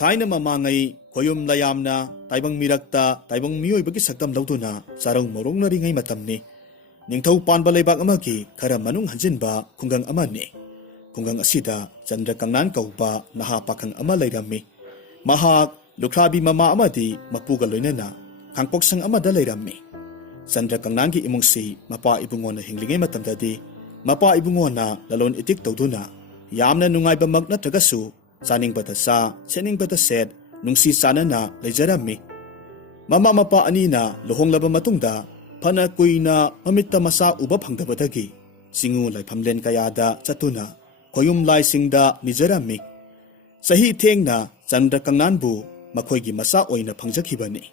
Thaina mamangai koyum layamna taibang mirakta taibang miyoibagi saktam lawduna sarau morong naringai matamni ningthau panba leibak amagi khara manung hanjinba khungang amani khungang asida Chandra Kangnan kauba naha pakhang ama leirammi mahak lukhrabi mama amadi mapuga loinana khangpoksang amada leirammi Chandra Kangnan gi imungsi mapa ibungona hinglingai matamdadi mapa ibungona lalon itik tawduna yamna nungaiba mag natragasu saningbata sa seningbata set nungsi sanana leijarammi mama mapa anina luhonglaba matungda phana kuina mamitta masa uba phangdabadagi singu laifamlen kayada chatuna khoyum laisingda nijarammi sahi thengna Chandra Kangnanbu makhoigi masa oina phangjakhibani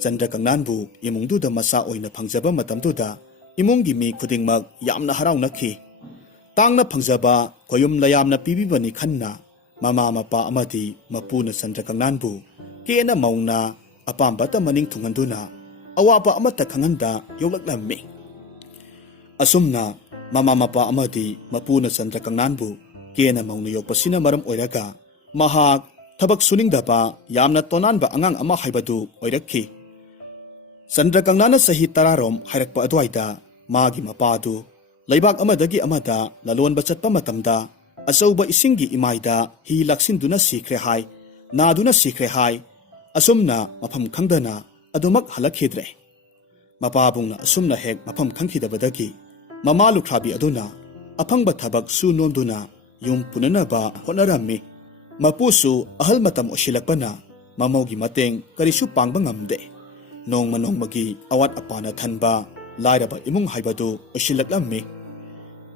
Chandra Kangnanbu imungduda masa oina phangjaba matamduda imunggi mi khudingmak yamna haraunakhi tangna phangjaba khoyum layamna pibibani khanna mama mapa amadi mapuna Chandra Kangnanbu kena mauna apambata maning thunganduna awapa amata khanganda yoglaklammi asumna mama mapa amadi mapuna Chandra Kangnanbu kena mauna yokpasina maram oiraga mahak thabak suningdaba yamna tonanba angang ama haibadu oirakhi Chandra Kangnana sahi tararom hairakpa adwaida magi mapadu leibak amadagi amada lalonba chatpa matamda asauba isingi imaida hi laksinduna sikre hai naduna sikre hai asumna mafam khangdana adumak halakhidre mapabungna asumna hek mafam khangkhidabadagi mama lukhrabi aduna aphangba thabak su nomduna yum punanaba honarammi mapusu ahal matam osilakpana mamogi mateng karisu pangba ngamde nongma nongmagi awat apana thanba lairaba imung haibadu osilaklammi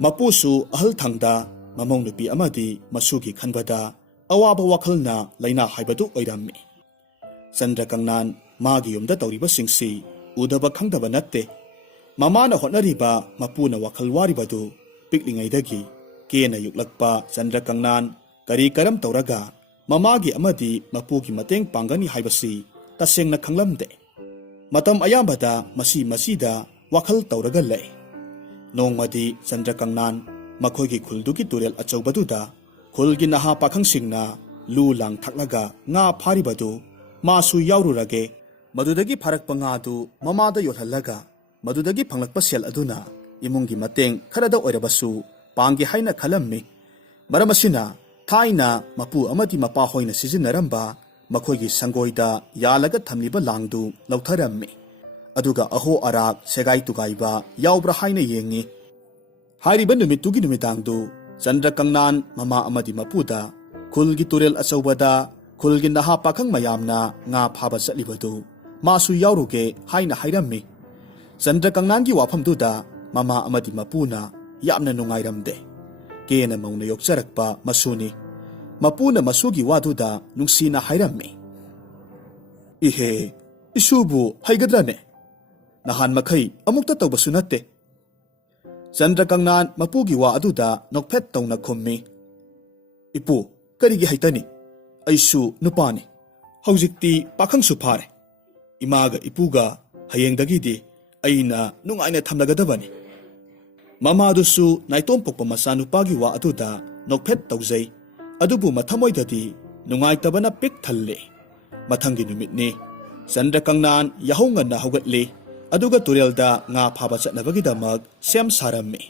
mapusu ahal thangda mamong nupi amadi masugi khanbada awaba wakhalna laina haibadu oirammi Chandra Kangnan magi yumda tawriba singsi udaba khangdaba natte mamana hotnariba mapuna wakhal waribadu piklingaidagi kena yuklakpa Chandra Kangnan kari karam tawraga mamagi amadi mapugi mateng pangani haibasi tasengna khanglamde matam ayambada masida wakhal tawraga lei nongmadi Chandra Kangnan makhoigi khuldugi turel achaubaduda khulgi naha pakhangsingna lu lang thaklaga nga pharibadu masu yaururage madudagi pharakpa nga du mamada yolhallaga madudagi phanglakpa sel aduna imunggi mateng kharada oirabasu panggi haina khalammi maramasina thaina mapu amati mapa hoina sizinaramba makhoigi sangoida yalaga thamliba langdu lautharammi aduga aho arak segai tugaiba yaubra haina yengi Hariba numitugi numitangdu Chandra Kangnan mama amadi mapuda khulgi turel achaubada khulgi naha pakhang mayamna nga phaba chatlibadu masu yauruge haina hairammi Chandra Kangnan gi wafamduda mama amadi mapuna yamna nungairamde kena mauna yokcharakpa masuni mapuna masugi waduda nungsina hairammi ihe isubu haigadrane nahan makhai amukta tawbasu natte Chandra Kangnan mapugi wa aduda nokphet tawna khummi ipu karigi haitani aisu nupani haujikti pakhangsu phare imaga ipuga hayengdagidi aina nungaina thamlagadabani mamadusu naitom pokpa masa nupagi wa aduda nokphet tawjai adubu mathamoidadi nungaitabana pik thalle mathangi numitni Chandra Kangnan yahonganna hogatli aduga turelda nga phaba chatnabagidamak sem sarammi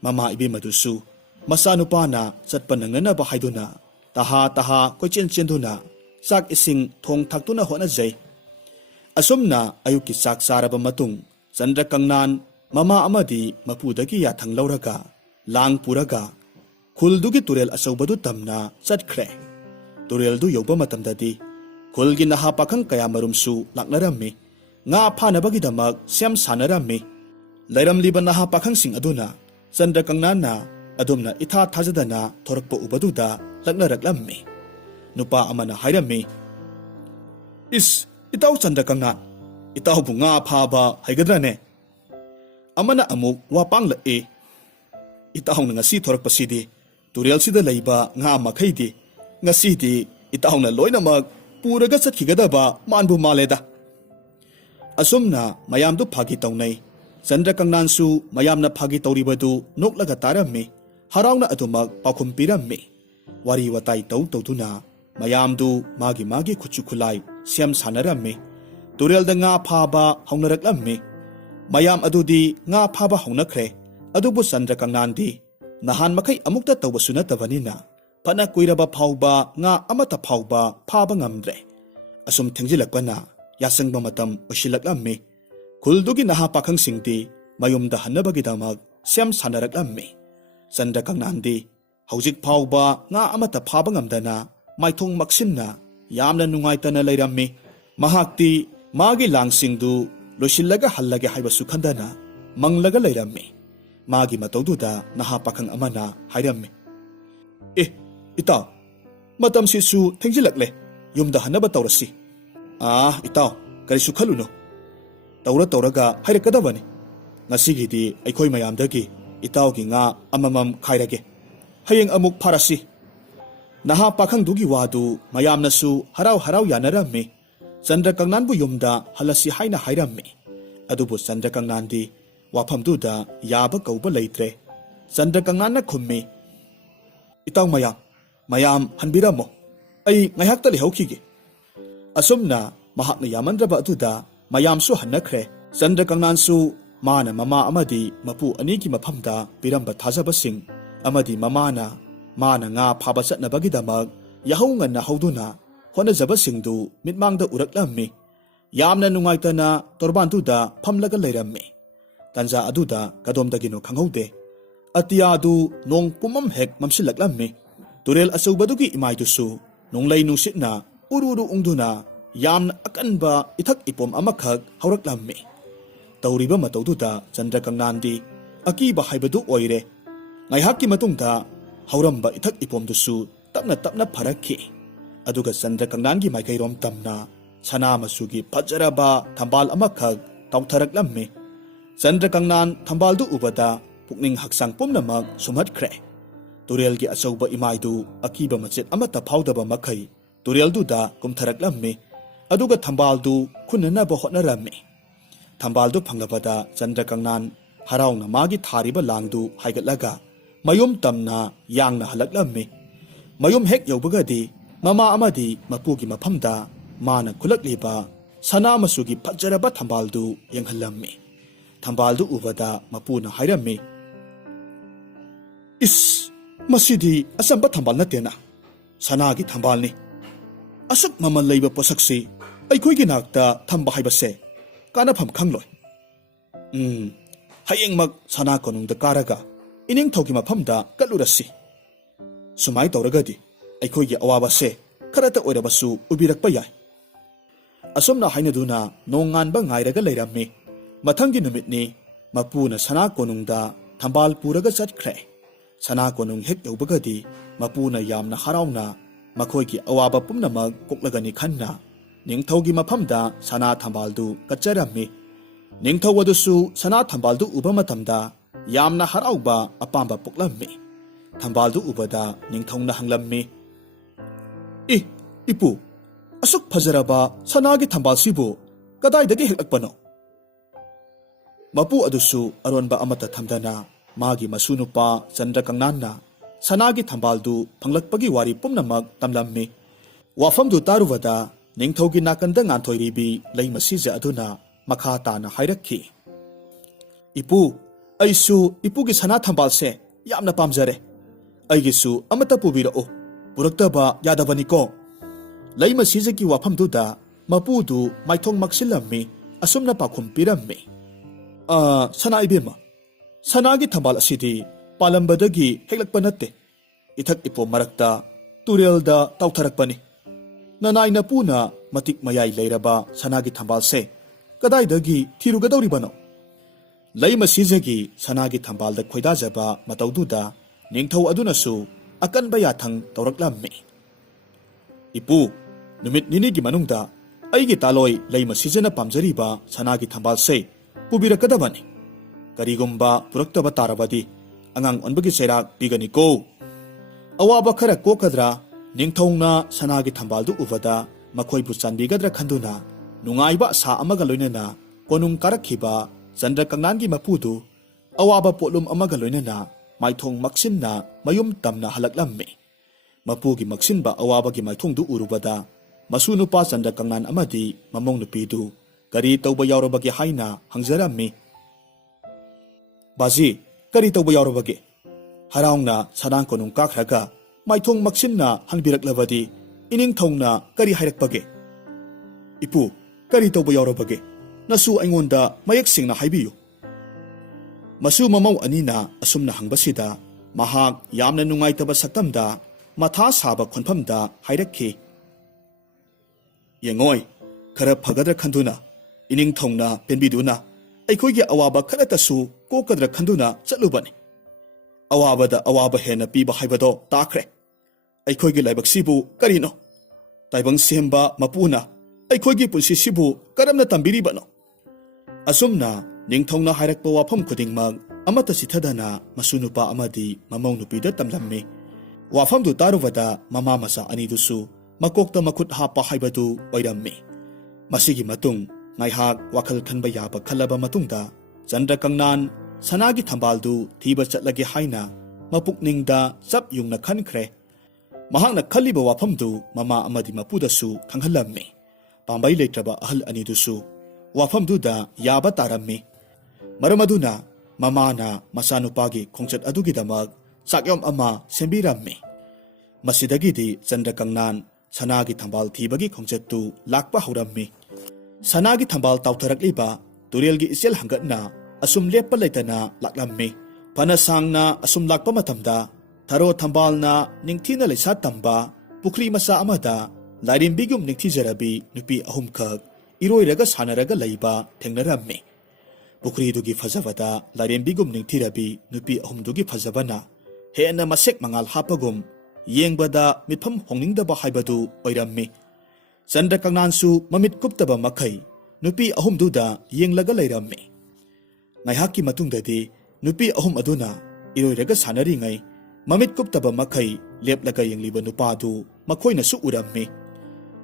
mama ibe madusu masanupana chatpananganaba haiduna taha kochen chenduna sak ising thong thaktuna hona jai asumna ayuki sak saraba matung Chandra Kangnan mama amadi mapudagi yathang lauraga lang puraga khuldugi turel asaubadu tamna chatkhre tureldu yoba matamdadi khulgi naha pakhang kaya marumsu laknarammi nga phanabagidamak sem sanarammi lairamliba naha pakhangsing aduna Chandra Kangnanna adumna itha thajadana thorakpa ubaduda laknaraklammi nupa amana hairammi is itaw Chandra Kangnan itaw bu nga phaba haigadrane amana amuk wapangla itaw na ngasi thorakpasidi turel sida leiba nga makhaidi ngasidi itaw na loinamak puraga chatkigadaba manbu maleda asumna mayamdu phagi tawnai Chandra Kangnansu mayamna phagi tawribadu noklaga tarammi harauna adumak pakhum pirammi wari watai taw tawduna ꯃꯌꯥꯝꯗꯨ ꯃꯥꯒꯤ ꯈꯨꯠꯁꯨ ꯈꯨꯠꯂꯥꯏ ꯁꯦꯝ ꯁꯥꯟꯅꯔꯝꯃꯤ꯫ ꯇꯨꯔꯦꯜꯗ ꯉꯥ ꯐꯥꯕ ꯍꯧꯅꯔꯛꯂꯝꯃꯤ꯫ ꯃꯌꯥꯝ ꯑꯗꯨꯗꯤ ꯉꯥ ꯐꯥꯕ ꯍꯧꯅꯈ꯭ꯔꯦ꯫ ꯑꯗꯨꯕꯨ ꯆꯟꯗ꯭ꯔꯀꯪꯅꯥꯟꯗꯤ ꯅꯍꯥꯟ ꯃꯈꯩ ꯑꯃꯨꯛꯇ ꯇꯧꯕꯁꯨ ꯅꯠꯇꯕꯅꯤꯅ ꯐꯅ ꯀꯨꯏꯔꯕ ꯐꯥꯎꯕ ꯉꯥ ꯑꯃꯠꯇ ꯐꯥꯎꯕ ꯐꯥꯕ ꯉꯝꯗ꯭ꯔꯦ꯫ ꯑꯁꯨꯝ ꯊꯦꯡꯖꯤꯜꯂꯛꯄꯅ ꯌꯥꯆꯪꯕ ꯃꯇꯝ ꯑꯣꯏꯁꯤꯜꯂꯛꯂꯝꯃꯤ꯫ ꯈꯨꯜꯗꯨꯒꯤ ꯅꯍꯥ ꯄꯥꯈꯪꯁꯤꯡꯗꯤ ꯃꯌꯨꯝꯗ ꯍꯟꯅꯕꯒꯤꯗꯃꯛ ꯁꯦꯝ ꯁꯥꯟꯅꯔꯛꯂꯝꯃꯤ꯫ ꯆꯟꯗ꯭ꯔꯀꯪꯅꯥꯟꯗꯤ ꯍꯧꯖꯤꯛ ꯐꯥꯎꯕ ꯉꯥ ꯑꯃꯠꯇ ꯐꯥꯕ ꯉꯝꯗꯅ ꯃꯥꯏꯊꯣꯡ ꯃꯛꯁꯤꯟꯅ ꯌꯥꯝꯅ ꯅꯨꯡꯉꯥꯏꯇꯅ ꯂꯩꯔꯝꯃꯤ꯫ ꯃꯍꯥꯛꯇꯤ ꯃꯥꯒꯤ ꯂꯥꯡꯁꯤꯡꯗꯨ ꯂꯣꯏꯁꯤꯜꯂꯒ ꯍꯜꯂꯒꯦ ꯍꯥꯏꯕꯁꯨ ꯈꯟꯗꯅ ꯃꯪꯂꯒ ꯂꯩꯔꯝꯃꯤ꯫ ꯃꯥꯒꯤ ꯃꯇꯧꯗꯨꯗ ꯅꯍꯥ ꯄꯥꯈꯪ ꯑꯃꯅ ꯍꯥꯏꯔꯝꯃꯤ, "ꯑꯦ ꯏꯇꯥꯎ, ꯃꯇꯝꯁꯤꯁꯨ ꯊꯦꯡꯖꯤꯜꯂꯛꯂꯦ, ꯌꯨꯝꯗ ꯍꯟꯅꯕ ꯇꯧꯔꯁꯤ." "ꯏꯇꯥꯎ, ꯀꯔꯤꯁꯨ ꯈꯜꯂꯨꯅꯨ, ꯇꯧꯔꯒ ꯍꯥꯏꯔꯛꯀꯗꯕꯅꯤ꯫ ꯉꯁꯤꯒꯤꯗꯤ ꯑꯩꯈꯣꯏ ꯃꯌꯥꯝꯗꯒꯤ ꯏꯇꯥꯎꯒꯤ ꯉꯥ ꯑꯃꯃꯝ ꯈꯥꯏꯔꯒꯦ, ꯍꯌꯦꯡ ꯑꯃꯨꯛ ꯐꯥꯔꯁꯤ." ꯅꯍꯥ ꯄꯥꯈꯪꯗꯨꯒꯤ ꯋꯥꯗꯨ ꯃꯌꯥꯝꯅꯁꯨ ꯍꯔꯥꯎ ꯍꯔꯥꯎ ꯌꯥꯅꯔꯝꯃꯤ꯫ ꯆꯟꯗ꯭ꯔꯀꯪꯅꯥꯟꯕꯨ ꯌꯨꯝꯗ ꯍꯜꯂꯁꯤ ꯍꯥꯏꯅ ꯍꯥꯏꯔꯝꯃꯤ꯫ ꯑꯗꯨꯕꯨ ꯆꯟꯗ꯭ꯔꯀꯪꯅꯥꯟꯗꯤ ꯋꯥꯐꯝꯗꯨꯗ ꯌꯥꯕ ꯀꯧꯕ ꯂꯩꯇ꯭ꯔꯦ꯫ ꯆꯟꯗ꯭ꯔꯀꯪꯅꯥꯟꯅ ꯈꯨꯝꯃꯤ, "ꯏꯇꯥꯎ ꯃꯌꯥꯝ ꯍꯟꯕꯤꯔꯝꯃꯣ, ꯑꯩ ꯉꯥꯏꯍꯥꯛꯇ ꯂꯩꯍꯧꯈꯤꯒꯦ." ꯑꯁꯨꯝꯅ ꯃꯍꯥꯛꯅ ꯌꯥꯃꯟꯗ꯭ꯔꯕ ꯑꯗꯨꯗ ꯃꯌꯥꯝꯁꯨ ꯍꯟꯅꯈ꯭ꯔꯦ꯫ ꯆꯟꯗ꯭ꯔꯀꯪꯅꯥꯟꯁꯨ ꯃꯥꯅ ꯃꯃꯥ ꯑꯃꯗꯤ ꯃꯄꯨ ꯑꯅꯤꯒꯤ ꯃꯐꯝꯗ ꯄꯤꯔꯝꯕ ꯊꯥꯖꯕꯁꯤꯡ ꯑꯃꯗꯤ ꯃꯥꯅ ꯉꯥ ꯐꯥꯕ ꯆꯠꯅꯕꯒꯤꯗꯃꯛ ꯌꯥꯍꯧ ꯉꯟꯅ ꯍꯧꯗꯨꯅ ꯍꯣꯠꯅꯖꯕꯁꯤꯡꯗꯨ ꯃꯤꯠꯃꯥꯡꯗ ꯎꯔꯛꯂꯝꯃꯤ꯫ ꯌꯥꯝꯅ ꯅꯨꯡꯉꯥꯏꯇꯅ ꯇꯣꯔꯕꯥꯟꯗꯨꯗ ꯐꯝꯂꯒ ꯂꯩꯔꯝꯃꯤ꯫ ꯇꯟꯖꯥ ꯑꯗꯨꯗ ꯀꯗꯣꯝꯗꯒꯤꯅꯣ ꯈꯪꯍꯧꯗꯦ, ꯑꯇꯤꯌꯥꯗꯨ ꯅꯣꯡ ꯄꯨꯝꯃꯝ ꯍꯦꯛ ꯃꯝꯁꯤꯜꯂꯛꯂꯝꯃꯤ꯫ ꯇꯨꯔꯦꯜ ꯑꯆꯧꯕꯗꯨꯒꯤ ꯏꯃꯥꯏꯗꯨꯁꯨ ꯅꯣꯡꯂꯩ ꯅꯨꯡꯁꯤꯠꯅ ꯎꯔꯨ ꯎꯪꯗꯨꯅ ꯌꯥꯝꯅ ꯑꯀꯟꯕ ꯏꯊꯛ ꯏꯄꯣꯝ ꯑꯃꯈꯛ ꯍꯧꯔꯛꯂꯝꯃꯤ꯫ ꯇꯧꯔꯤꯕ ꯃꯇꯧꯗꯨꯗ ꯆꯟꯗ꯭ꯔꯀꯪꯅꯥꯟꯗꯤ ꯑꯀꯤꯕ ꯍꯥꯏꯕꯗꯨ ꯑꯣꯏꯔꯦ꯫ ꯉꯥꯏꯍꯥꯛꯀꯤ ꯃꯇꯨꯡꯗ ꯍꯧꯔꯝꯕ ꯏꯊꯛ ꯏꯄꯣꯝꯗꯨꯁꯨ ꯇꯞꯅ ꯇꯞꯅ ꯐꯔꯛꯈꯤ꯫ ꯑꯗꯨꯒ ꯆꯟꯗ꯭ꯔꯀꯪꯅꯥꯟꯒꯤ ꯃꯥꯏꯀꯩꯔꯣꯝ ꯇꯝꯅ ꯁꯅꯥ ꯃꯆꯨꯒꯤ ꯐꯖꯔꯕ ꯊꯝꯕꯥꯜ ꯑꯃꯈꯛ ꯇꯥꯎꯊꯔꯛꯂꯝꯃꯤ꯫ ꯆꯟꯗ꯭ꯔꯀꯪꯅꯥꯟ ꯊꯝꯕꯥꯜꯗꯨ ꯎꯕꯗ ꯄꯨꯛꯅꯤꯡ ꯍꯛꯆꯥꯡ ꯄꯨꯝꯅꯃꯛ ꯁꯨꯝꯍꯠꯈ꯭ꯔꯦ꯫ ꯇꯨꯔꯦꯜꯒꯤ ꯑꯆꯧꯕ ꯏꯃꯥꯏꯗꯨ ꯑꯀꯤꯕ ꯃꯆꯦꯠ ꯑꯃꯠꯇ ꯐꯥꯎꯗꯕ ꯃꯈꯩ ꯇꯨꯔꯦꯜꯗꯨꯗ ꯀꯨꯝꯊꯔꯛꯂꯝꯃꯤ꯫ ꯑꯗꯨꯒ ꯊꯝꯕꯥꯜꯗꯨ ꯈꯨꯟꯅꯅꯕ ꯍꯣꯠꯅꯔꯝꯃꯤ꯫ ꯊꯝꯕꯥꯜꯗꯨ ꯐꯪꯂꯕꯗ ꯆꯟꯗ꯭ꯔꯀꯪꯅꯥꯟ ꯍꯔꯥꯎꯅ ꯃꯥꯒꯤ ꯊꯥꯔꯤꯕ ꯂꯥꯡꯗꯨ ꯍꯥꯏꯒꯠꯂꯒ ꯃꯌꯨꯝ ꯇꯝꯅ ꯌꯥꯡꯅ ꯍꯜꯂꯛꯂꯝꯃꯤ꯫ ꯃꯌꯨꯝ ꯍꯦꯛ ꯌꯧꯕꯒꯗꯤ ꯃꯃꯥ ꯑꯃꯗꯤ ꯃꯄꯨꯒꯤ ꯃꯐꯝꯗ ꯃꯥꯅ ꯈꯨꯜꯂꯛꯂꯤꯕ ꯁꯅꯥ ꯃꯆꯨꯒꯤ ꯐꯖꯔꯕ ꯊꯝꯕꯥꯜꯗꯨ ꯌꯦꯡꯍꯜꯂꯝꯃꯤ꯫ ꯊꯝꯕꯥꯜꯗꯨ ꯎꯕꯗ ꯃꯄꯨꯅ ꯍꯥꯏꯔꯝꯃꯤ, "ꯏꯁ, ꯃꯁꯤꯗꯤ ꯑꯆꯝꯕ ꯊꯝꯕꯥꯜ ꯅꯠꯇꯦꯅ, ꯁꯅꯥꯒꯤ ꯊꯝꯕꯥꯜꯅꯤ꯫ ꯑꯁꯨꯛ ꯃꯃꯜ ꯂꯩꯕ ꯄꯣꯠꯁꯛꯁꯤ ꯑꯩꯈꯣꯏꯒꯤ ꯅꯥꯛꯇ ꯊꯝꯕ ꯍꯥꯏꯕꯁꯦ ꯀꯥꯟꯅꯐꯝ ꯈꯪꯂꯣꯏ꯫ ꯍꯌꯦꯡꯃꯛ ꯁꯅꯥ ꯀꯣꯅꯨꯡꯗ ꯀꯥꯔꯒ ꯏꯅꯤꯡꯊꯧꯒꯤ ꯃꯐꯝꯗ ꯀꯠꯂꯨꯔꯁꯤ꯫ ꯁꯨꯃꯥꯏ ꯇꯧꯔꯒꯗꯤ ꯑꯩꯈꯣꯏꯒꯤ ꯑꯋꯥꯕꯁꯦ ꯈꯔꯇ ꯑꯣꯏꯔꯕꯁꯨ ꯎꯕꯤꯔꯛꯄ ꯌꯥꯏ." ꯑꯁꯨꯝꯅ ꯍꯥꯏꯅꯗꯨꯅ ꯅꯣꯡꯉꯥꯟꯕ ꯉꯥꯏꯔꯒ ꯂꯩꯔꯝꯃꯤ꯫ ꯃꯊꯪꯒꯤ ꯅꯨꯃꯤꯠꯅꯤ꯫ ꯃꯄꯨꯅ ꯁꯅꯥ ꯀꯣꯅꯨꯡꯗ ꯊꯝꯕꯥꯜ ꯄꯨꯔꯒ ꯆꯠꯈ꯭ꯔꯦ꯫ ꯁꯅꯥ ꯀꯣꯅꯨꯡ ꯍꯦꯛ ꯌꯧꯕꯒꯗꯤ ꯃꯄꯨꯅ ꯌꯥꯝꯅ ꯍꯔꯥꯎꯅ ꯃꯈꯣꯏꯒꯤ ꯑꯋꯥꯕ ꯄꯨꯝꯅꯃꯛ ꯀꯣꯛꯂꯒꯅꯤ ꯈꯟꯅ ꯅꯤꯡꯊꯧꯒꯤ ꯃꯐꯝꯗ ꯁꯅꯥ ꯊꯝꯕꯥꯜꯗꯨ ꯀꯠꯆꯔꯝꯃꯤ꯫ ꯅꯤꯡꯊꯧ ꯑꯗꯨꯁꯨ ꯁꯅꯥ ꯊꯝꯕꯥꯜꯗꯨ ꯎꯕ ꯃꯇꯝꯗ ꯌꯥꯝꯅ ꯍꯔꯥꯎꯕ ꯑꯄꯥꯝꯕ ꯄꯣꯛꯂꯝꯃꯤ꯫ ꯊꯝꯕꯥꯜꯗꯨ ꯎꯕꯗ ꯅꯤꯡꯊꯧꯅ ꯍꯪꯂꯝꯃꯤ, "ꯏꯄꯨ, ꯑꯁꯨꯛ ꯐꯖꯔꯕ ꯁꯅꯥꯒꯤ ꯊꯝꯕꯥꯜꯁꯤꯕꯨ ꯀꯗꯥꯏꯗꯒꯤ ꯍꯦꯛꯂꯛꯄꯅꯣ?" ꯃꯄꯨ ꯑꯗꯨꯁꯨ ꯑꯔꯣꯟꯕ ꯑꯃꯠꯇ ꯊꯝꯗꯅ ꯃꯥꯒꯤ ꯃꯁꯨꯅꯨꯄꯥ ꯆꯟꯗ꯭ꯔꯀꯪꯅꯥꯟꯅ ꯁꯅꯥꯒꯤ ꯊꯝꯕꯥꯜꯗꯨ ꯐꯪꯂꯛꯄꯒꯤ ꯋꯥꯔꯤ ꯄꯨꯝꯅꯃꯛ ꯇꯝꯂꯝꯃꯤ꯫ ꯋꯥꯐꯝꯗꯨ ꯇꯥꯔꯨꯕꯗ ꯅꯤꯡꯊꯧꯒꯤ ꯅꯥꯀꯟꯗ ꯉꯥꯟꯊꯣꯏꯔꯤꯕꯤ ꯂꯩꯃꯁꯤꯖ ꯑꯗꯨꯅ ꯃꯈꯥ ꯇꯥꯅ ꯍꯥꯏꯔꯛꯈꯤ, "ꯏꯄꯨ, ꯑꯩꯁꯨ ꯏꯄꯨꯒꯤ ꯁꯅꯥ ꯊꯝꯕꯥꯜꯁꯦ ꯌꯥꯝꯅ ꯄꯥꯝꯖꯔꯦ꯫ ꯑꯩꯒꯤꯁꯨ ꯑꯃꯠꯇ ꯄꯨꯕꯤꯔꯛꯎ, ꯄꯨꯔꯛꯇꯕ ꯌꯥꯗꯕꯅꯤꯀꯣ." ꯂꯩꯃꯁꯤꯖꯒꯤ ꯋꯥꯐꯝꯗꯨꯗ ꯃꯄꯨꯗꯨ ꯃꯥꯏꯊꯣꯡ ꯃꯛꯁꯤꯜꯂꯝꯃꯤ꯫ ꯑꯁꯨꯝꯅ ꯄꯥꯎꯈꯨꯝ ꯄꯤꯔꯝꯃꯤ, "ꯁꯅꯥ ꯏꯕꯦꯝꯃ, ꯁꯅꯥꯒꯤ ꯊꯝꯕꯥꯜ ꯑꯁꯤꯗꯤ ꯄꯥꯂꯝꯕꯗꯒꯤ ꯍꯦꯛꯂꯛꯄ ꯅꯠꯇꯦ, ꯏꯊꯛ ꯏꯄꯣꯝ ꯃꯔꯛꯇ ꯇꯨꯔꯦꯜꯗ ꯇꯥꯎꯊꯔꯛꯄꯅꯤ꯫ ꯅꯅꯥꯏ ꯅꯄꯨꯅ ꯃꯇꯤꯛ ꯃꯌꯥꯏ ꯂꯩꯔꯕ ꯁꯅꯥꯒꯤ ꯊꯝꯕꯥꯜꯁꯦ ꯀꯗꯥꯏꯗꯒꯤ ꯊꯤꯔꯨꯒꯗꯧꯔꯤꯕꯅꯣ?" ꯂꯩꯃꯁꯤꯖꯒꯤ ꯁꯅꯥꯒꯤ ꯊꯝꯕꯥꯜꯗ ꯈꯣꯏꯗꯥꯖꯕ ꯃꯇꯧꯗꯨꯗ ꯅꯤꯡꯊꯧ ꯑꯗꯨꯅꯁꯨ ꯑꯀꯟꯕ ꯌꯥꯊꯪ ꯇꯧꯔꯛꯂꯝꯃꯤ꯫ "ꯏꯄꯨ, ꯅꯨꯃꯤꯠ ꯅꯤꯅꯤꯒꯤ ꯃꯅꯨꯡꯗ ꯑꯩꯒꯤ ꯇꯥꯂꯣꯏ ꯂꯩꯃꯁꯤꯖꯅ ꯄꯥꯝꯖꯔꯤꯕ ꯁꯅꯥꯒꯤ ꯊꯝꯕꯥꯜꯁꯦ ꯄꯨꯕꯤꯔꯛꯀꯗꯕꯅꯤ꯫ ꯀꯔꯤꯒꯨꯝꯕ ꯄꯨꯔꯛꯇꯕ ꯇꯥꯔꯕꯗꯤ ꯑꯉꯥꯡ ꯑꯣꯟꯕꯒꯤ ꯆꯩꯔꯥꯛ ꯄꯤꯒꯅꯤꯀꯣ." ꯑꯋꯥꯕ ꯈꯔ ꯀꯣꯛꯀꯗ꯭ꯔꯥ, ꯅꯤꯡꯊꯧꯅ ꯁꯅꯥꯒꯤ ꯊꯝꯕꯥꯜꯗꯨ ꯎꯕꯗ ꯃꯈꯣꯏꯕꯨ ꯆꯥꯟꯕꯤꯒꯗ꯭ꯔꯥ ꯈꯟꯗꯨꯅ ꯅꯨꯡꯉꯥꯏꯕ ꯑꯁꯥ ꯑꯃꯒ ꯂꯣꯏꯅꯅ ꯀꯣꯅꯨꯡ ꯀꯥꯔꯛꯈꯤꯕ ꯆꯟꯗ꯭ꯔꯀꯪꯅꯥꯟꯒꯤ ꯃꯄꯨꯗꯨ ꯑꯋꯥꯕ ꯄꯣꯠꯂꯨꯝ ꯑꯃꯒ ꯂꯣꯏꯅꯅ ꯃꯥꯏꯊꯣꯡ ꯃꯛꯁꯤꯟꯅ ꯃꯌꯨꯝ ꯇꯝꯅ ꯍꯜꯂꯛꯂꯝꯃꯤ꯫ Mapugi maksinba awabagi maithongdu urubada masu nupa Chandra Kangnan amadi mamong nupidu kari tauba yaurabagi haina hangjarammi. Baji, kari tauba yaurabagi? Haraungna sanang konung kakhraga maithong maksinna hangbiraklavadi ining thongna kari hairakpage? Ipu, kari tauba yaurabagi? Nasu aingonda mayak singna haibiyu. Masu mamaw anina asumna hangbasida mahak yamna nungaitaba saktamda matha saba khonphamda hairakhi. Yengoi, khara phagadra khanduna ining thongna penbiduna aikhoigi awaba kharatasu kokadra khanduna chatlubani. Awabada awaba hena piba haibado takre. Aikhoigi laibaksibu karino? Taibang semba mapuna aikhoigi punsisibu karamna tambiribano? Asumna ningthongna hairakpa wafam khudingmak amata sithadana masunupa amadi mamong nupida tamlammi. Wafamdu tarubada mama masa anidusu makokta makhut hapa haibadu oirammi. Masigi matung ngaihak wakhal khanba yaba khalaba matungda Chandra Kangnan sanagi thambaldu thiba chatlage haina mapukningda chap yungna khankhre. Mahakna khaliba wafamdu mama amadi mapudasu khanghalammi. Pambai leitraba ahal anidusu wafamduda yaba tarammi. Maramaduna mamana masanupagi khongchat adugidamak sakyom ama sembirammi. Masidagidi Chandra Kangnan sanagi thambal thibagi khongchattu lakpa haurammi. Sanagi thambal tautharakliba turelgi isel hangatna asum leppa leitana laklammi. Panasangna asum lakpa matamda tharo thambalna ningthina leisa tamba pukri masa amada lairimbigum ningthijarabi nupi ahumkhak iroiraga sanaraga leiba thengnarammi. Pukridugi fazavada lairimbigum ningthirabi nupi ahumdugi fazavana hena masek mangal hapagum yengbada mitpham hongningdaba haibadu oirammi. Chandra Kangnansu mamit kuptaba makhai nupi ahumduda yenglaga leirammi. Ngaihakki matungdadi nupi ahum aduna iroiraga sanaringai mamit kuptaba makhai leplaga yengliba nupadu makhoinasu urammi.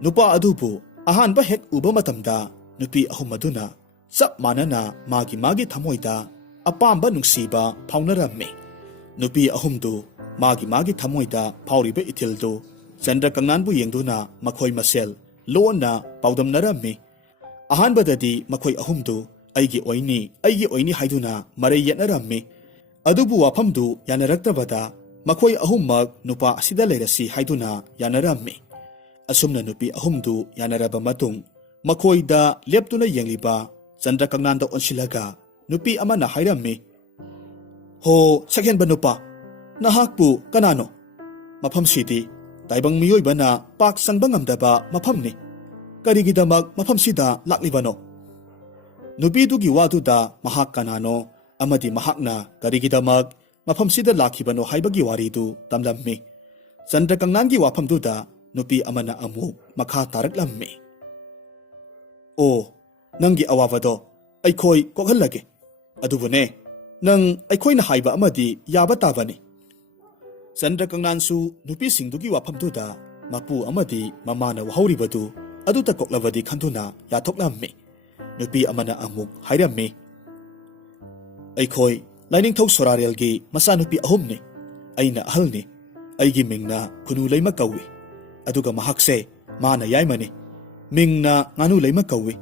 Nupa adubu ahanba hek uba matamda nupi ahum aduna chap manana magi thamoida apamba nungsiba phaunarammi. Nupi ahumdu magi thamoida phauriba ithildu Chandra Kangnanbu yengduna makhoi masel lona paudamnarammi. Ahanbadadi makhoi ahumdu aigi oini haiduna marai yetnarammi. Adubu wafamdu yanaraktabada makhoi ahummak nupa asida leirasi haiduna yanarammi. Asumna nupi ahumdu yanaraba matung makhoida leptuna yengliba Chandra Kangnanda onsilaga nupi amana hairammi. Ho sakhenba nupa nahakpu kanano? Mafamsidi taibang miyoibana pak sangba ngamdaba mafamni. Karigidamak mafamsida laklibano? Nupidugi waduda mahak kanano amadi mahakna karigidamak mafamsida lakhibano haibagi waridu tamlammi. Chandra Kangnangi wafamduda nupi amana amuk makha taraklammi. O nangi awabado aikhoi kokhallage adubune nang aikhoina haiba amadi yaba tabani. Chandra Kangnansu nupi singdugi wafamduda mapu amadi mamana wahauribadu aduta koklawadi khanduna yathoklammi. Nupi amana amuk hairammi. Aikhoi lainingthau sorarelgi masa nupi ahumni. Aina ahalni. Aigi mingna khunu leima kawi. Aduga mahakse mana yaimani. Mingna nganu leima kawi.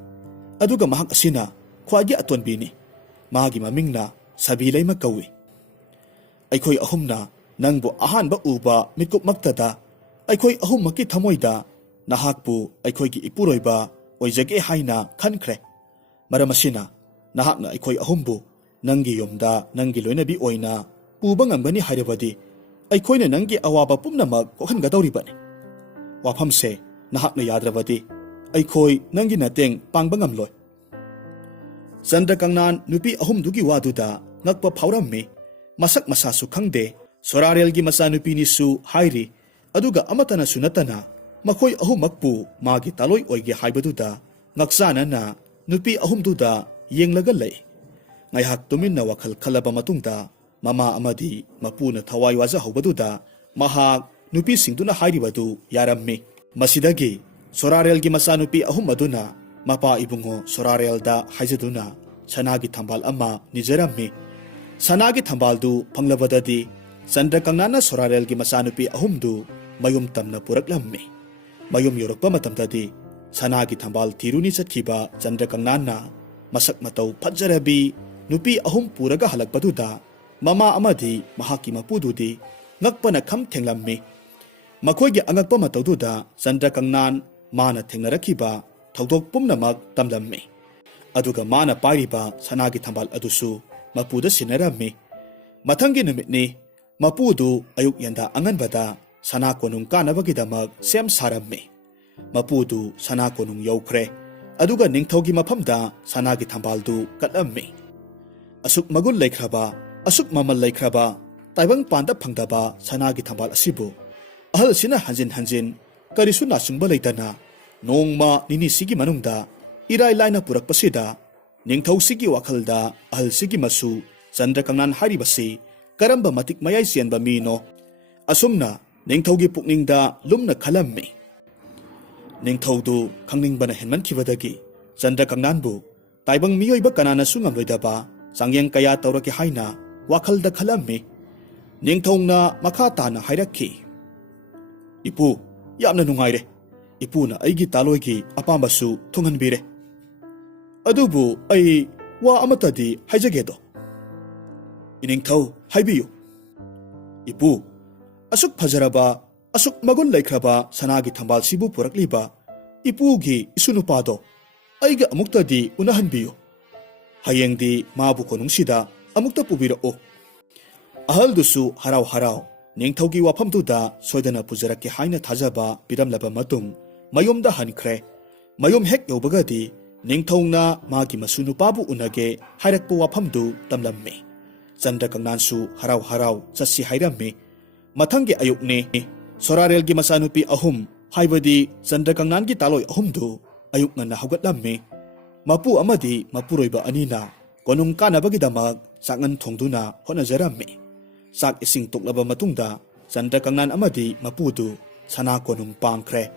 Aduga mahak asina khwagi atonbini. Magi mamingna sabi leima kawi. Aikhoi ahumna nangbu ahanba uba mitkup maktada aikhoi ahumaki thamoida nahakpu aikhoigi ipuroiba oijage haina khankhre. Maramasina nahakna aikhoi ahumbu nangi yomda nangi loinabi oina puba ngambani hairabadi aikhoina nangi awaba pumnamak kokhangadawribani. Wafamse nahakna yadrabadi aikhoi nangi nateng pangba ngamloi. Chandra Kangnan nupi ahumdugi waduda ngakpa phaurammi. Masak masasu khangde sorarelgi masa nupi nisu hairi aduga amatana sunatana makhoi ahumakpu magi taloi oige haibaduda ngaksana na nupi ahumduda yenglaga lei. Ngaihak tuminna wakhal khalaba matungda mama amadi mapuna thawai waza haubaduda mahak nupi singduna hairibadu yarammi. Masidagi sorarelgi masa nupi ahum aduna mapa ibungo sorarelda haijaduna sanagi thambal ama nijarammi. Sanagi thambaldu panglabadadi Chandra Kangnana sorarelgi masa nupi ahumdu mayum tamna puraklammi. Mayum yorokpa matamdadi sanagi thambal tiruni chatkiba Chandrakangnan na masak matau phajarabi nupi ahum puraga halakpaduda mama amadi mahaki mapududi ngakpana kham thenglammi. Makhoigi angakpa mataududa Chandrakangnan mana thengnarakhiba thawdok pumnamak tamlammi. Aduga mana pairiba sanagi thambal adusu mapuda sinarammi. Mathangi numitni mapudu ayuk yanda anganbada sana konung kanabagidamak sem sarammi. Mapudu sana konung yaukhre aduga ningthaugi mafamda sanagi thambaldu katlammi. Asuk magul laikhraba asuk mamal laikhraba taibang panda phangdaba sanagi thambal asibu ahal sina hanjin karisu nasungba leitana nongma nini sigi manungda irai laina purakpasida ningthau sigi wakhalda ahal sigi masu Chandrakangnan haribasi karamba matik mayai sianba mino asumna ningthaugi pukningda lumna khalammi. Ningthaudu khangningbana henmankhibadagi Chandrakangnan bu taibang miyoiba kanana sungamloidaba sangyang kaya tauraki haina wakhalda khalammi. Ningthongna makha tana hairakhi. Ipu yamna nungaire. Ipuna aigi taloigi apambasu thunghanbire. Adubu ai wa amatadi haijagedo. Iningthau haibiyu. Ipu asuk phajaraba asuk magun laikhraba sanagi thambal sibu purakliba ipugi isunupado aiga amuktadi unahanbiyu. Hayengdi mabu konungsida amukta pubirao. Ahaldusu harau ningthaugi wafamduda soidana pujaraki haina thajaba piramlaba matung mayomda hankre. Mayom hek yobagadi ningthongna magi masunupabu unage hairakpu wafamdu tamlammi. Chandrakangnan harau chasi hairammi. Mathangi ayukni Sorarelgi masanupi ahum haibadi Chandrakangnan taloi ahumdu ayuk ngana haugatlammi. Mapu amadi mapuroiba anina konung kanabagidamak sangan thongduna honajarammi. Sak ising tuklaba matungda Chandrakangnan amadi mapudu sana konung pangkre.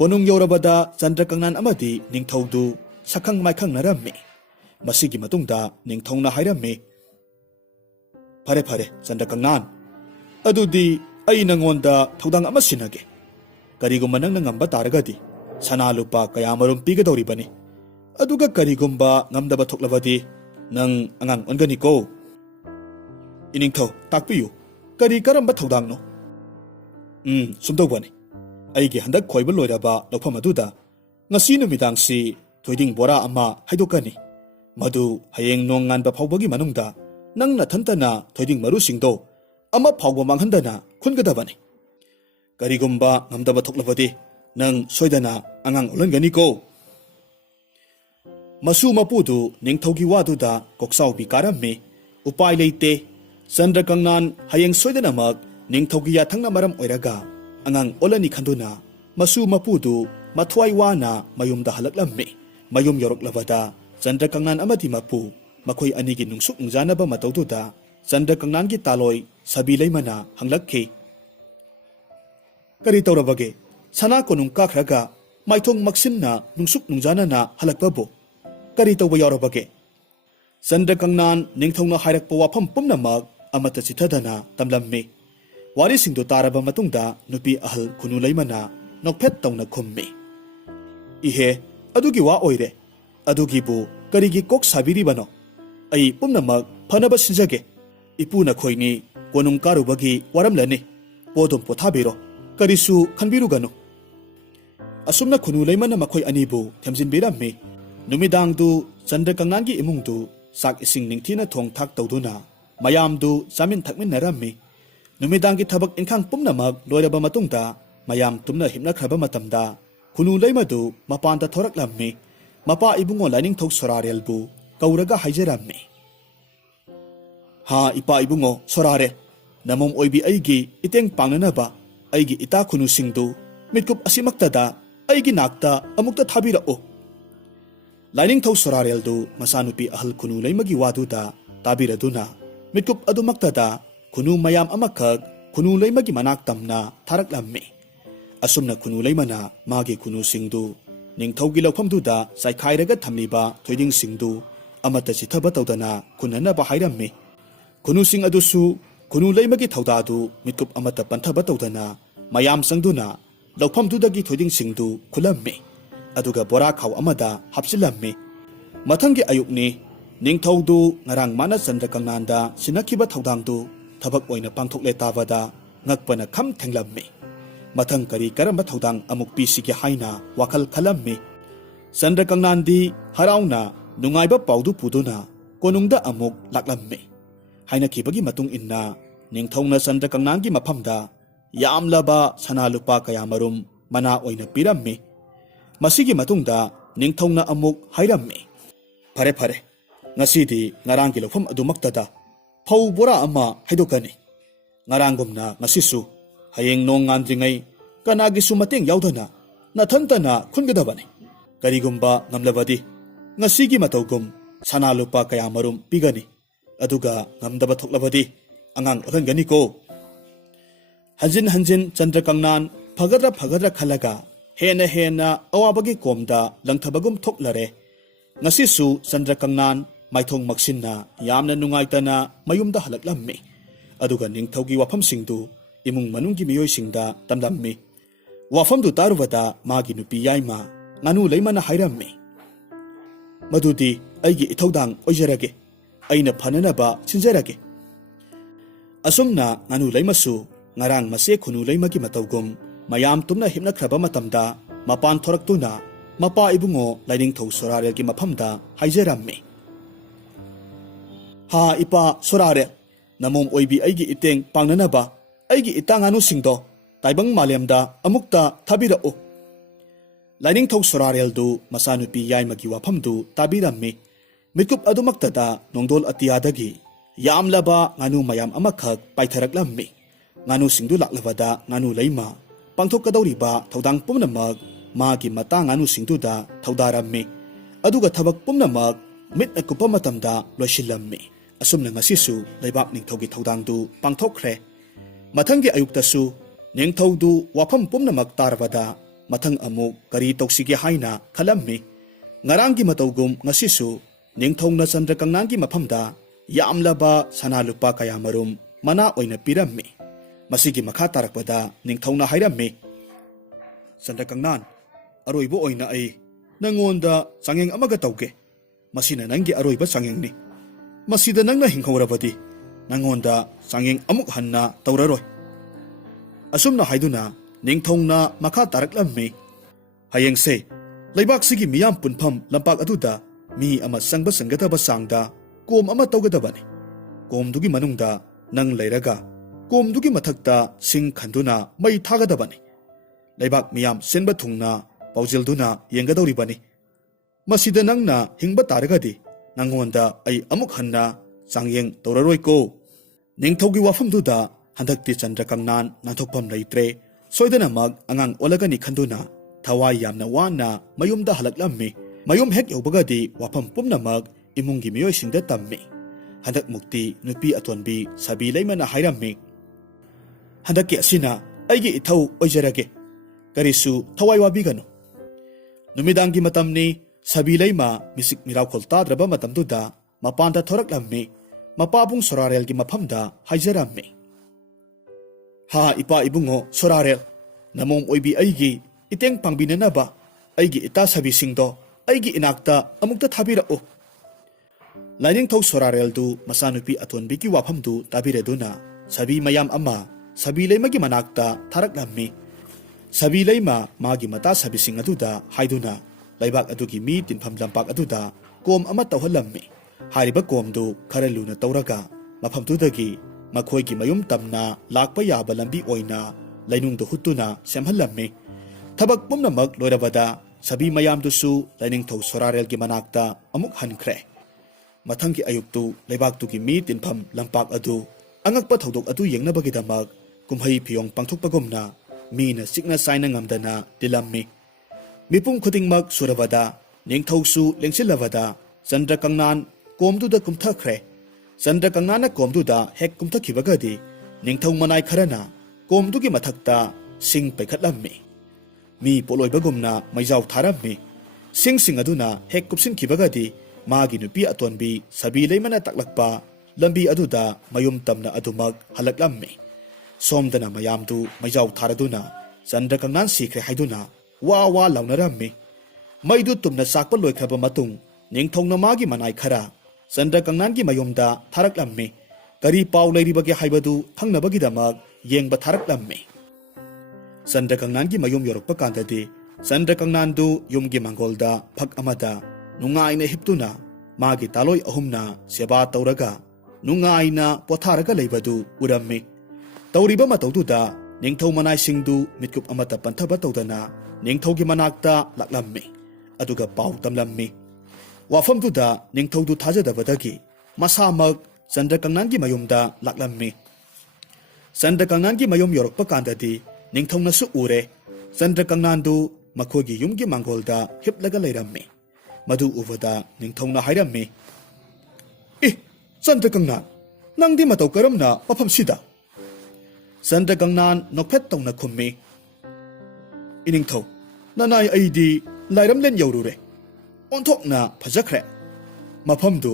Konung yorabada Chandrakangnan amadi ningthaudu sakhang maikhang narammi. Masigi matungda ningthongna hairammi. Phare Chandrakangnan adudi ai nangonda thodang ama sinage. Karigumba nang ngamba taragadi sana lupa kaya marum pigadoribani. Aduga karigumba ngamdaba thoklabadi nang angang ongani ko. Iningthau takpiyu kari karamba thodangno. Sumdawani aigi handak khoiba loiraba lopham aduda ngasi numidangsi thoiding bora ama haidokani. Madu hayeng nong nganba phawbagi manungda nang nathantana thoiding maru singdo ama phawba manghandana khungadabani. Karigumba ngamdaba thoklabadi nang soidana angang ulangani ko. Masu mapudu ningthaugi waduda koksaubi karammi. Upai leite Chandrakangnan hayeng soidanamak ningthaugi yathangna maram oiraga angang olani khanduna masu mapudu mathwai wana mayumda halaklammi. Mayum yoroklabada Chandrakangnan amadi mapu makhoi anigi nungsuk nungjanaba mataududa Chandrakangnan gi taloi sabi leimana hanglakhi. Kari taurabage sana konung kakhraga maithong maksinna nungsuk nungjanana halakbabu kari tawba yaurabage. Chandrakangnan ningthongna hairakpa wafam pumnamak amata chithadana tamlammi. Warisingdo taraba matungda nupi ahal khunu leimana nokphet tawna khummi. Ihe adugi wa oire adugibu karigi kok sabiribano ai pumnamak phanaba sinjage. Ipuna khoini konung karubagi waramlani podom pothabiro karisu khanbirugano. Asumna khunu leimana makhoi anibu themjinbirammi. Numidangdu Chandrakangnan gi imungdu sak ising ningthina thong thak tawduna mayamdu chamin thakmin narammi. Numidangi thabak inkhang pumnamak loiraba matungda mayam tumna himnakhraba matamda khunu leimadu mapanda thoraklammi. Mapa ibungo Lainingthau Sorarelbu kauraga haijarammi. Ha ipa ibungo Sorarel namom oibi aigi iteng pangnanaba aigi ita khunu singdu mitkup asimaktada aigi nakta amukta thabirao. Lainingthau Sorareldu masanupi ahal khunu leimagi waduda tabiraduna mitkup adumaktada khunu mayam amakhak khunu leimagi manak tamna tharaklammi. Asumna khunu leimana magi khunu singdu ningthaugi lawfamduda saikhairaga thamliba thoiding singdu amata chithaba tawdana khunanaba hairammi. Khunu sing adusu khunu leimagi thaudadu mitkup amata panthaba tawdana mayam sangduna lauphamdudagi thoidingsindu khulamme aduga bora khaw amada hapsilamme mathanggi ayukni ningthaudu ngarang mana Chandra Kangnanda sinakhiba thaudangdu thabak oina pangthokle tabada ngakpana kham thenglamme mathang kari karamba thaudang amuk pisige haina wakhal khalamme Chandra Kangnandi harauna nungaiba paudu puduna konungda amuk laklamme haina khibagi matung inna ningthauna Chandra Kangnangi maphamda yamlaba sanalupa kayamarum mana oina piramme masigi matungda ningthauna amuk hairamme phare phare ngasidi ngarangi lofam adumaktada phau bora ama haidokani ngarangumna ngasisu hayeng nong ngandringai kanagi sumateng yaudana nathantana khungedabani karigumba ngamlabadi ngasigi matawgum sanalupa kayamarum pigani aduga ngamdaba thoklabadi angang orangani ko hanjin hanjin Chandra Kangnan phagadra khalaga hena awabagi komda langthabagum thoklare ngasisu Chandra Kangnan maithong maksinna yamna nungaitana mayumda halaklammi aduga ningthaugi wafamsingdu imung manunggi miyoisingda tamlammi wafamdu tarubada magi nupi yaima nganu leimana hairammi madudi aigi ithaudang oijarage aina phananaba sinjarage asumna nganu leimasu ngarang mase khunu leimagi matawgum mayam tumna himnakhraba matamda mapan thoraktuna mapa ibungo Lainingthau Sorarelgi maphamda haijarammi ha ipa Sorarel namom oibi aigi iteng pangnanaba aigi itanganu singdo taibang malemda amukta thabirao Lainingthau Sorareldu masanupi yaimagi wafamdu tabirammi mikup adumaktada nongdol atiyadagi yamlaba nganu mayam amakhak paitharaklammi nganu singdu laklabada nganu leima pangthokadawriba thaudang pumnamak magi mata nganu singduda thaudarammi aduga thabak pumnamak mitna kupa matamda loisillammi asumna ngasisu leibak ningthaugi thaudangdu pangthokkhre mathanggi ayuktasu ningthaudu wafam pumnamak tarabada mathang amuk kari toksige haina khalammi ngarangi matawgum ngasisu ningthauna Chandra Kangnangi maphamda yamlaba sanalupa kayamarum mana oina pirammi masigi makha tarakpada ningthauna hairammi Chandra Kangnan aroibo oina ai nangonda changeng amaga tawge masina nangi aroiba changengni masida nangna hinghorabadi nangonda changeng amuk hanna tawraroi asumna haiduna ningthauna makha taraklammi hayengse leibaksigi miyam punpham lampak aduda mi ama sangba sangataba sangda kom ama tawgadabani komdugi manungda nang leiraga komdugi mathakta sing khanduna mai thagadabani leibak miyam senba thungna paujilduna yengadawribani masida nangna hingba taragadi nangonda ai amuk hanna changyeng tawraroi ko ningthaugi wafamduda handakti Chandra Kangnan nanthokpam leitre soidana mag angang olagani khanduna thawai yamna wana mayumda halaklammi mayum hek yobagadi wafam pumnamak imungi miyoisingda tammi handak mukti nupi atonbi sabi leimana hairammi handaki asina aigi ithau oijarage karisu thawai wabigano numidangi matamni sabi leima misik miraukol tadraba matamduda mapanda thoraklammi mapabung Sorarelgi maphamda haijarammi ha ipa ibungo Sorarel namom oibi aigi iteng pangbinanaba aigi ita sabisingdo aigi inakta amukta thabirao Lainingthau Sorareldu masanupi atonbiki wafamdu tabireduna sabi mayam ama sabi leimagi manakta tharaklammi sabi leima magi mata sabising aduda haiduna leibak adugi mi tinpham lampak aduda kom ama tawhalammi hariba komdu kharaluna tawraga mafamdudagi makhoigi mayum tamna lakpa yaba lambi oina lainungdu hutuna semhallammi thabak pumnamak loirabada sabi mayamdusu Lainingthau Sorarelgi manakta amuk hankhre mathanggi ayuktu leibaktugi mi tinpham lampak adu angakpa thodok adu yengnabagidamak kumhai phiyong pangthokpagumna mina sikna saina ngamdana tilammi mipum khudingmak surabada ningthausu lengsilabada Chandra Kangnan komduda kumthakhre Chandra Kangnana komduda hek kumthakhibagadi ningthau manai kharana komdugi mathakta sing paikhatlammi mi poloibagumna maijau tharammi sing aduna hek kupsin khibagadi magi nupi atonbi sabi leimana taklakpa lambi aduda mayum tamna adumak halaklammi ꯁꯣꯝꯗꯅ ꯃꯌꯥꯝꯗꯨ ꯃꯩꯖꯥꯎ ꯊꯥꯔꯗꯨꯅ ꯆꯟꯗ꯭ꯔ ꯀꯪꯅꯥꯟ ꯁꯤꯈ꯭ꯔꯦ ꯍꯥꯏꯗꯨꯅ ꯋꯥ ꯋꯥ ꯂꯥꯎꯅꯔꯝꯃꯤ꯫ ꯃꯩꯗꯨ ꯇꯨꯝꯅ ꯆꯥꯛꯄ ꯂꯣꯏꯈ꯭ꯔꯕ ꯃꯇꯨꯡ ꯅꯤꯡꯊꯧꯅ ꯃꯥꯒꯤ ꯃꯅꯥꯏ ꯈꯔ ꯆꯟꯗ꯭ꯔ ꯀꯪꯅꯥꯟꯒꯤ ꯃꯌꯨꯝꯗ ꯊꯥꯔꯛꯂꯝꯃꯤ꯫ ꯀꯔꯤ ꯄꯥꯎ ꯂꯩꯔꯤꯕꯒꯦ ꯍꯥꯏꯕꯗꯨ ꯈꯪꯅꯕꯒꯤꯗꯃꯛ ꯌꯦꯡꯕ ꯊꯥꯔꯛꯂꯝꯃꯤ꯫ ꯆꯟꯗ꯭ꯔ ꯀꯪꯅꯥꯟꯒꯤ ꯃꯌꯨꯝ ꯌꯧꯔꯛꯄ ꯀꯥꯟꯗꯗꯤ ꯆꯟꯗ꯭ꯔ ꯀꯪꯅꯥꯟꯗꯨ ꯌꯨꯝꯒꯤ ꯃꯥꯡꯒꯣꯜꯗ ꯐꯛ ꯑꯃꯗ ꯅꯨꯡꯉꯥꯏꯅ ꯍꯤꯞꯇꯨꯅ ꯃꯥꯒꯤ ꯇꯥꯂꯣꯏ ꯑꯍꯨꯝꯅ ꯁꯦꯕꯥ ꯇꯧꯔꯒ ꯅꯨꯡꯉꯥꯏꯅ ꯄꯣꯊꯥꯔꯒ ꯂꯩꯕꯗꯨ ꯎꯔꯝꯃꯤ꯫ ꯇꯧꯔꯤꯕ ꯃꯇꯧꯗꯨꯗ ꯅꯤꯡꯊꯧ ꯃꯅꯥꯏꯁꯤꯡꯗꯨ ꯃꯤꯠꯀꯨꯞ ꯑꯃꯠꯇ ꯄꯟꯊꯕ ꯇꯧꯗꯅ ꯅꯤꯡꯊꯧꯒꯤ ꯃꯅꯥꯛꯇ ꯂꯥꯛꯂꯝꯃꯤ꯫ ꯑꯗꯨꯒ ꯄꯥꯎ ꯇꯝꯂꯝꯃꯤ꯫ ꯋꯥꯐꯝꯗꯨꯗ ꯅꯤꯡꯊꯧꯗꯨ ꯊꯥꯖꯗꯕꯗꯒꯤ ꯃꯁꯥꯃꯛ ꯆꯟꯗ꯭ꯔ ꯀꯪꯅꯥꯟꯒꯤ ꯃꯌꯨꯝꯗ ꯂꯥꯛꯂꯝꯃꯤ꯫ ꯆꯟꯗ꯭ꯔ ꯀꯪꯅꯥꯟꯒꯤ ꯃꯌꯨꯝ ꯌꯧꯔꯛꯄ ꯀꯥꯟꯗꯗꯤ ꯅꯤꯡꯊꯧꯅꯁꯨ ꯎꯔꯦ ꯆꯟꯗ꯭ꯔ ꯀꯪꯅꯥꯟꯗꯨ ꯃꯈꯣꯏꯒꯤ ꯌꯨꯝꯒꯤ ꯃꯥꯡꯒꯣꯜꯗ ꯍꯤꯞꯂꯒ ꯂꯩꯔꯝꯃꯤ꯫ ꯃꯗꯨ ꯎꯕꯗ ꯅꯤꯡꯊꯧꯅ ꯍꯥꯏꯔꯝꯃꯤ, "ꯏ ꯆꯟꯗ꯭ꯔ ꯀꯪꯅꯥꯟ, ꯅꯪꯗꯤ ꯃꯇꯧ ꯀꯔꯝꯅ ꯃꯐꯝꯁꯤꯗ?" ꯆꯟꯗ꯭ꯔ ꯀꯪꯅꯥꯟ ꯅꯣꯛꯐꯦꯠ ꯇꯧꯅ ꯈꯨꯝꯃꯤ, "ꯏꯅꯤꯡꯊꯧ, ꯅꯅꯥꯏ ꯑꯩꯗꯤ ꯂꯥꯏꯔꯝꯂꯦꯟ ꯌꯧꯔꯨꯔꯦ꯫ ꯑꯣꯟꯊꯣꯛꯅ ꯐꯖꯈ꯭ꯔꯦ꯫ ꯃꯐꯝꯗꯨ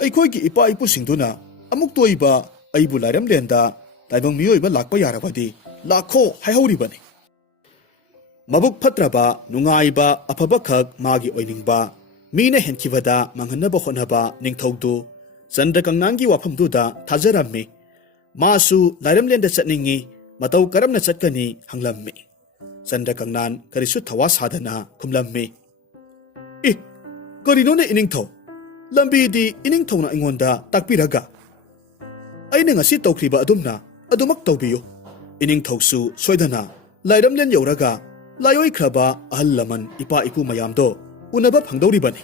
ꯑꯩꯈꯣꯏꯒꯤ ꯏꯄꯥ ꯏꯄꯨꯁꯤꯡꯗꯨꯅ ꯑꯃꯨꯛ ꯇꯣꯏꯕ ꯑꯩꯕꯨ ꯂꯥꯏꯔꯝꯂꯦꯟꯗ ꯇꯥꯏꯕꯪ ꯃꯤꯑꯣꯏꯕ ꯂꯥꯛꯄ ꯌꯥꯔꯕꯗꯤ ꯂꯥꯛꯈꯣ ꯍꯥꯏꯍꯧꯔꯤꯕꯅꯤ꯫ ꯃꯕꯨꯛ ꯐꯠꯇ꯭ꯔꯕ ꯅꯨꯡꯉꯥꯏꯕ ꯑꯐꯕꯈꯛ ꯃꯥꯒꯤ ꯑꯣꯏꯅꯤꯡꯕ, ꯃꯤꯅ ꯍꯦꯟꯈꯤꯕꯗ ꯃꯥꯡꯍꯟꯅꯕ ꯍꯣꯠꯅꯕ ꯅꯤꯡꯊꯧꯗꯨ ꯆꯟꯗ꯭ꯔ ꯀꯪꯅꯥꯟꯒꯤ ꯋꯥꯐꯝꯗꯨꯗ ꯊꯥꯖꯔꯝꯃꯤ꯫ ꯃꯥꯁꯨ ꯂꯥꯏꯔꯝꯂꯦꯟꯗ ꯆꯠꯅꯤꯡꯉꯤ, ꯃꯇꯧ ꯀꯔꯝꯅ ꯆꯠꯀꯅꯤ ꯍꯪꯂꯝꯃꯤ꯫ ꯆꯟꯗ꯭ꯔ ꯀꯪꯅꯥꯟ ꯀꯔꯤꯁꯨ ꯊꯋꯥ ꯁꯥꯗꯅ ꯈꯨꯝꯂꯝꯃꯤ, "ꯏ ꯀꯔꯤꯅꯣꯅꯦ ꯏꯅꯤꯡꯊꯧ, ꯂꯝꯕꯤꯗꯤ ꯏꯅꯤꯡꯊꯧꯅ ꯑꯩꯉꯣꯟꯗ ꯇꯥꯛꯄꯤꯔꯒ ꯑꯩꯅ ꯉꯁꯤ ꯇꯧꯈ꯭ꯔꯤꯕ ꯑꯗꯨꯝꯅ ꯑꯗꯨꯃꯛ ꯇꯧꯕꯤꯌꯨ꯫ ꯏꯅꯤꯡꯊꯧꯁꯨ ꯁꯣꯏꯗꯅ ꯂꯥꯏꯔꯝꯂꯦꯟ ꯌꯧꯔꯒ ꯂꯥꯏꯑꯣꯏꯈ꯭ꯔꯕ ꯑꯍꯜ ꯂꯃꯟ ꯏꯄꯥ ꯏꯄꯨ ꯃꯌꯥꯝꯗꯣ ꯎꯅꯕ ꯐꯪꯗꯧꯔꯤꯕꯅꯤ."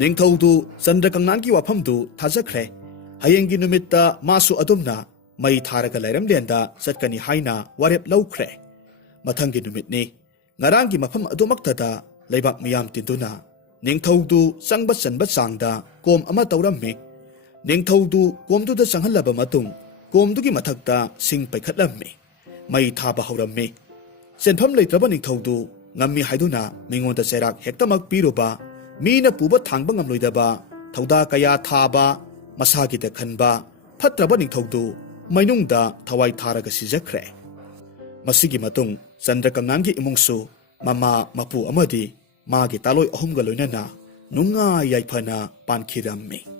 ꯅꯤꯡꯊꯧꯗꯨ ꯆꯟꯗ꯭ꯔ ꯀꯪꯅꯥꯟꯒꯤ ꯋꯥꯐꯝꯗꯨ ꯊꯥꯖꯈ꯭ꯔꯦ꯫ ꯍꯌꯦꯡꯒꯤ ꯅꯨꯃꯤꯠꯇ ꯃꯥꯁꯨ ꯑꯗꯨꯝꯅ ꯃꯩ ꯊꯥꯔꯒ ꯂꯥꯏꯔꯝꯂꯦꯟꯗ ꯆꯠꯀꯅꯤ ꯍꯥꯏꯅ ꯋꯥꯔꯦꯞ ꯂꯧꯈ꯭ꯔꯦ꯫ ꯃꯊꯪꯒꯤ ꯅꯨꯃꯤꯠꯅꯤ꯫ ꯉꯔꯥꯡꯒꯤ ꯃꯐꯝ ꯑꯗꯨꯃꯛꯇꯗ ꯂꯩꯕꯥꯛ ꯃꯤꯌꯥꯝ ꯇꯤꯟꯗꯨꯅ ꯅꯤꯡꯊꯧꯗꯨ ꯆꯪꯕ ꯆꯟꯕ ꯆꯥꯡꯗ ꯀꯣꯝ ꯑꯃ ꯇꯧꯔꯝꯃꯤ꯫ ꯅꯤꯡꯊꯧꯗꯨ ꯀꯣꯝꯗꯨꯗ ꯆꯪꯍꯜꯂꯕ ꯃꯇꯨꯡ ꯀꯣꯝꯗꯨꯒꯤ ꯃꯊꯛꯇ ꯁꯤꯡ ꯄꯩꯈꯠꯂꯝꯃꯤ꯫ ꯃꯩ ꯊꯥꯕ ꯍꯧꯔꯝꯃꯤ꯫ ꯆꯦꯟꯐꯝ ꯂꯩꯇ꯭ꯔꯕ ꯅꯤꯡꯊꯧꯗꯨ ꯉꯝꯃꯤ ꯍꯥꯏꯗꯨꯅ ꯃꯤꯉꯣꯟꯗ ꯆꯩꯔꯥꯛ ꯍꯦꯛꯇꯃꯛ ꯄꯤꯔꯨꯕ, ꯃꯤꯅ ꯄꯨꯕ ꯊꯥꯡꯕ ꯉꯝꯂꯣꯏꯗꯕ ꯊꯧꯗꯥ ꯀꯌꯥ ꯊꯥꯕ, ꯃꯁꯥꯒꯤꯗ ꯈꯟꯕ ꯐꯠꯇ꯭ꯔꯕ ꯅꯤꯡꯊꯧꯗꯨ ꯃꯩꯅꯨꯡꯗ ꯊꯋꯥꯏ ꯊꯥꯔꯒ ꯁꯤꯖꯈ꯭ꯔꯦ꯫ ꯃꯁꯤꯒꯤ ꯃꯇꯨꯡ ꯆꯟꯗ꯭ꯔ ꯀꯪꯅꯥꯟꯒꯤ ꯏꯃꯨꯡꯁꯨ ꯃꯃꯥ ꯃꯄꯨ ꯑꯃꯗꯤ ꯃꯥꯒꯤ ꯇꯥꯂꯣꯏ ꯑꯍꯨꯝꯒ ꯂꯣꯏꯅꯅ ꯅꯨꯡꯉꯥꯏ ꯌꯥꯏꯐꯅ ꯄꯥꯟꯈꯤꯔꯝꯃꯤ꯫